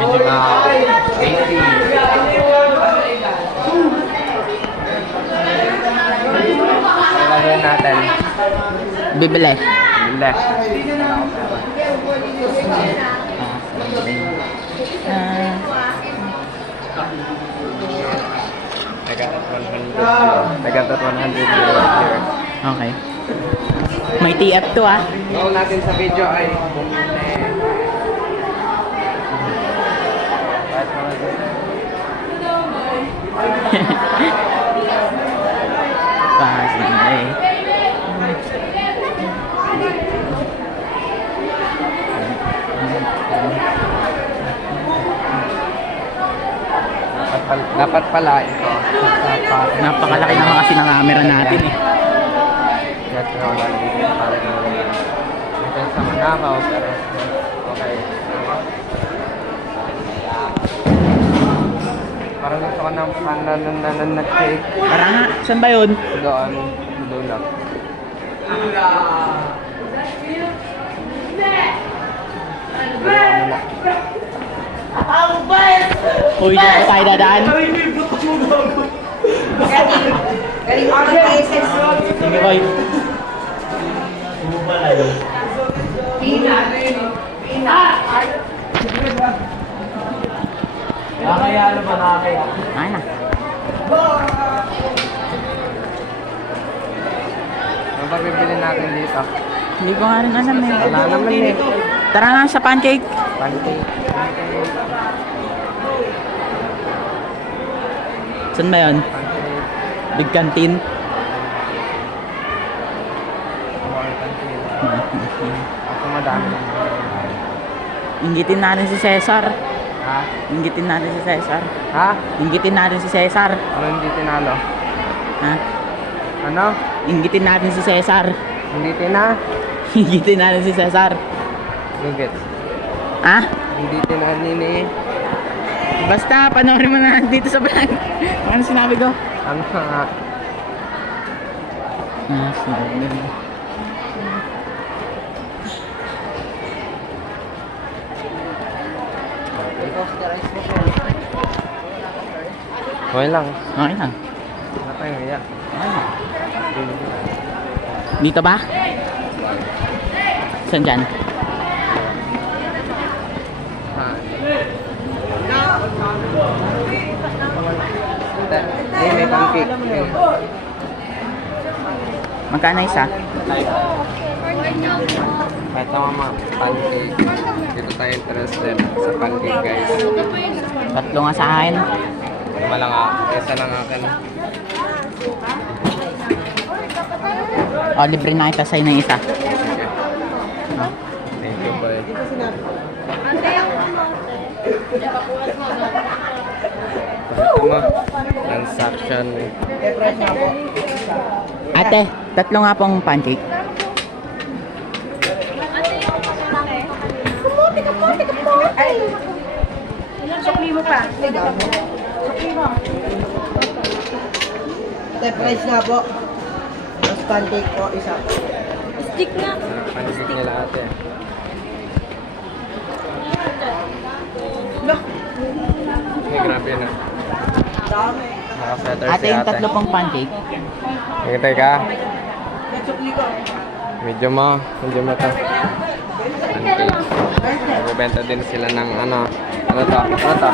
Medyo na 80. Kailangan natin. Bibili. Bili. I got that 100 here. Okay. May TF to ah. Noong natin sa video ay Pasing eh. dapat pala ito. Napakalaki naman kasi ng camera natin eh. Ito sa Manakaw pero okay. Parang gusto ko ng pananan na cake. Parang nga, saan ba yun? Doon lang. Uy, dyan pa tayo dadaan. Sige, boy. Nakakaya ano ba nakakaya? Ay na. Ano ba bibili natin dito? Hindi ko nga rin alam eh. Wala naman eh. Tara nga sa pancake. Pancake. Saan ba yun? Pancake. Big canteen. Ako madami. Inggitin natin si Cesar. Ha? Inggitin natin si Cesar. Ha? Inggitin natin si Cesar. Ano hindi tinalo? Ha? Ano? Inggitin natin si Cesar. Hindi tina? Inggitin natin si Cesar. Lugit. Ha? Hindi tinanini. Basta, panoorin mo na dito sa vlog. Ano sinabi ko? Ano nga? Sinabi ko. Okay lang. Okay lang. Wala tayong iya. Okay lang. Dito ba? Saan dyan? May pancake. Magkano isa? Kahit naman pancake. Dito tayo interested sa pancake guys. Tatlo nga sa akin. Malang isa lang akin. O, libre na kita sa'yo ng isa. Sige. Thank you boy. Ito mo. Transaction. Ate, tatlo nga pong pancake. Sukli mo pa. Price nga po. Mas pancake po, isa. Stick na. Pancake nila ate. Ay, grabe na. Naka-feather Ate, si yung ate. tatlo pong pancake. Hintay ka. Medyo mo to. Pancake. Nagbebenta din sila ng ano. Ano to? Ano to?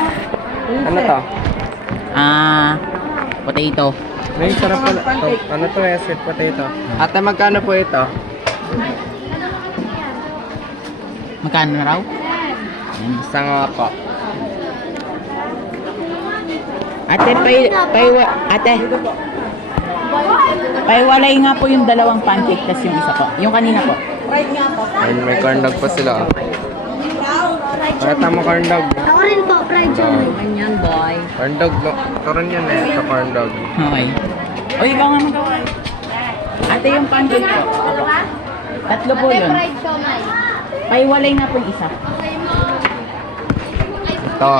Ano to? Potato. May sarap pala. To. Ano to eh? Sweet potato. Ate, magkano po ito? Magkano na raw? Isa nga po. Ate, ate. Paiwalay nga po yung dalawang pancake tas yung isa po. Yung kanina po. Ayun, may corn dog pa sila. Pakita mo corn dog. Ako rin po, fried chocolate. Ganyan, boy. Corn dog. Karoon yan eh. Ito corn dog. Okay. O, ikaw nga magawa. Ate, yung pancake po. Tatlo po yun. Fried siomay. Paiwalay nga po yung isa. Ito.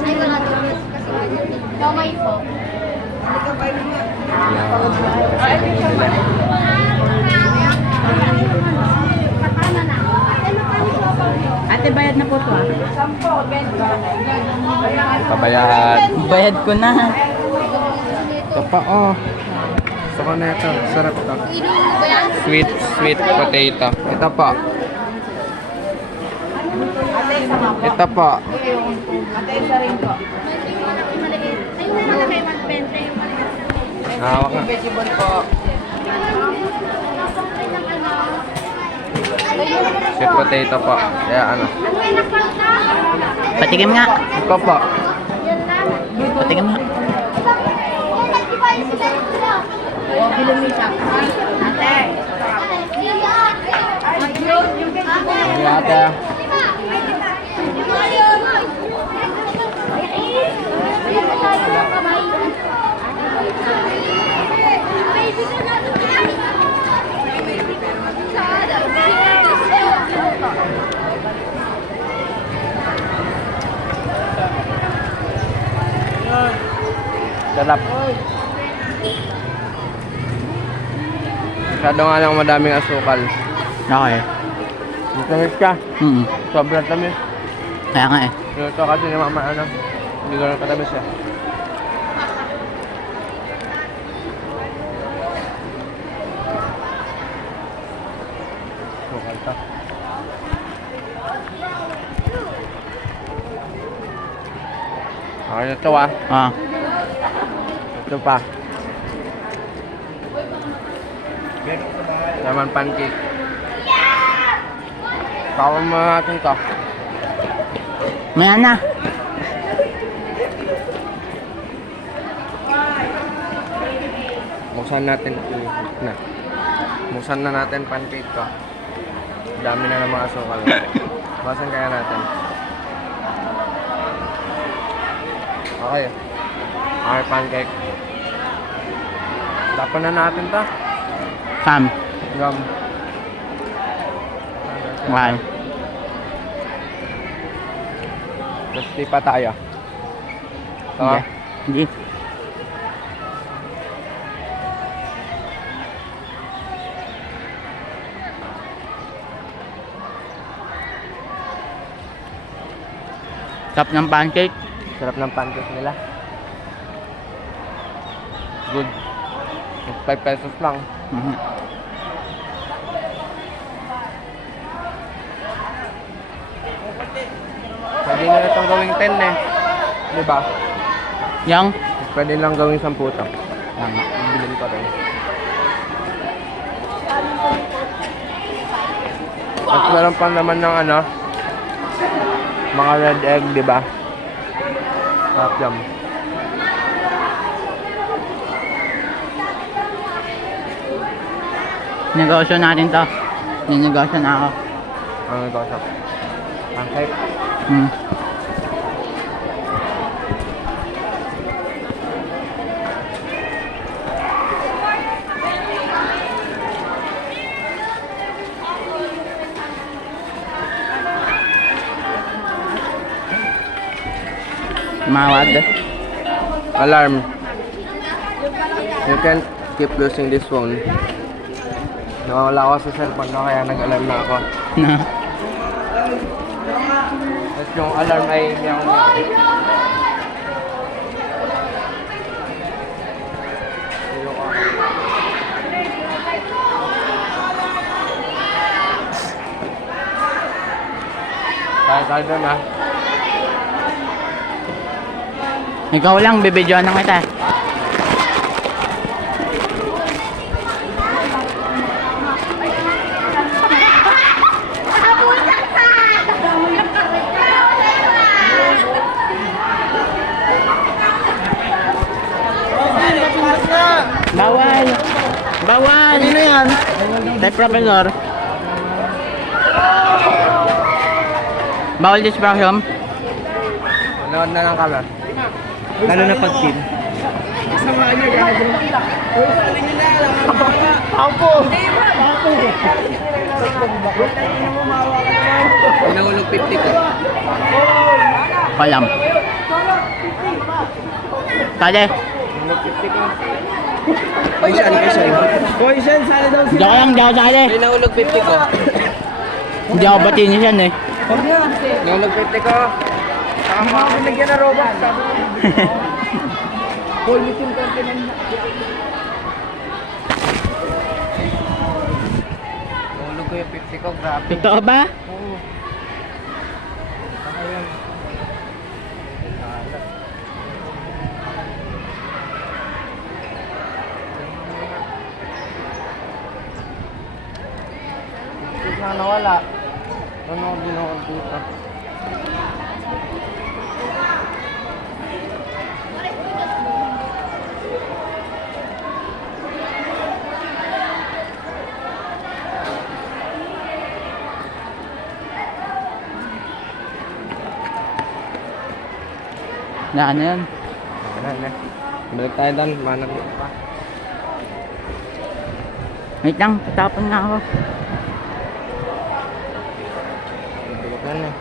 Ay, wala to. Siomay po. Ate, bayad na po ito ah. Pabayad. Bayad ko na. Ito pa, oh. Gusto ko na ito. Sarap to. Sweet potato. Ito pa. Ito pa. Hawak nga. Vegetable po. Sweet potato pa. Kaya ano. Patikim nga. Ito pa. Patikim nga. Hindi ate. Sarap. Masyado nga lang madaming asukal. Okay. Tamis ka. Sobrang tamis. Kaya nga eh. Ito kasi ni mama ano. Hindi ko lang katamis eh. Sukal to. Okay na ito ah. Ah. Ito pa. Laman pancake. Kawan mo natin to. Maya na. Buksan natin na. Buksan na natin pancake to. Dami na ng mga asukal. Buksan kaya natin. Okay. Okay, pancake. Tapan na natin to. Sam. Gum. Okay. Gusti pa tayo. Ito. Okay. Hindi. Sarap ng pancake. Sarap ng pancake nila. Good. 5 pesos lang. Mhm. Pwede na itong gawing 10 eh. Di ba? Yang? Pwede lang gawing 10 to. Tama. Bilhin ko rin. At meron pa naman ng ano, mga red egg, di ba? Sarap yan. Negosyo natin to. Ninegosyo na ako. Ano ito? Pancake. Hmm. Tumawag. Alarm. You can't keep using this phone. Nawawala ako sa cellphone ko kaya nag-alarm na ako. Na. At yung alarm ay meow meow. Tayo doon ah. Ikaw lang, bibidyoan na kita. Bawal! Bawal! Ano yan? Tay Professor. Bawal distraction. Nanood na lang kami. Lalo na pag team. Pinahulog 50 ko. Palam. Kale. Pinahulog 50 ko. Diyan ka lang, diyan ako sali. Pinahulog 50 ko. Hindi ako batiin niya yan eh. Huwag na. Yung nag-50 ko. Saka mga binigyan na Robux. Sabi ko. Full meeting konti na. Nahulog ko yung 50 ko. Grabe. Totoo ba? Oo. Saka yan. Na nawala. Ano ang ginawa dito? Na ano yan? Ano? Balik tayo doon. Manag pa. Wait lang, tatapon na ako. Balik na eh.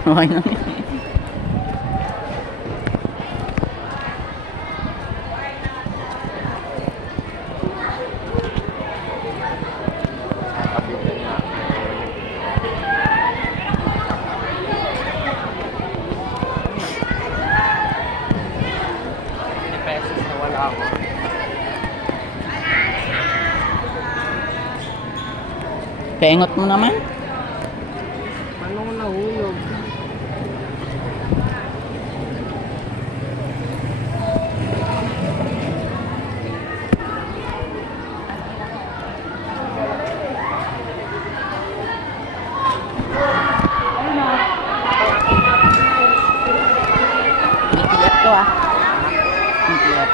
Okay lang. Kapitan na. Pesos na wala ako. Paingot mo naman. Paano ko nahulog? Nitiyat ko ah. Nitiyat.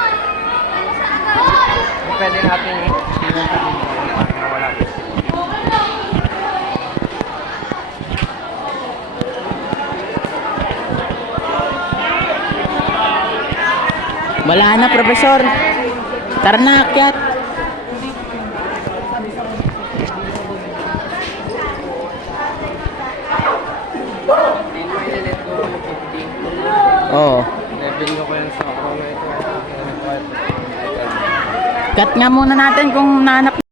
Pwede natin tingnan sa dito. Paano nawala dito? Wala na, Profesor. Tara na, akyat. Hindi mo i-let go yung 50. Oo. Revenue ko yan sa ako na ito. Cut nga muna natin kung nanap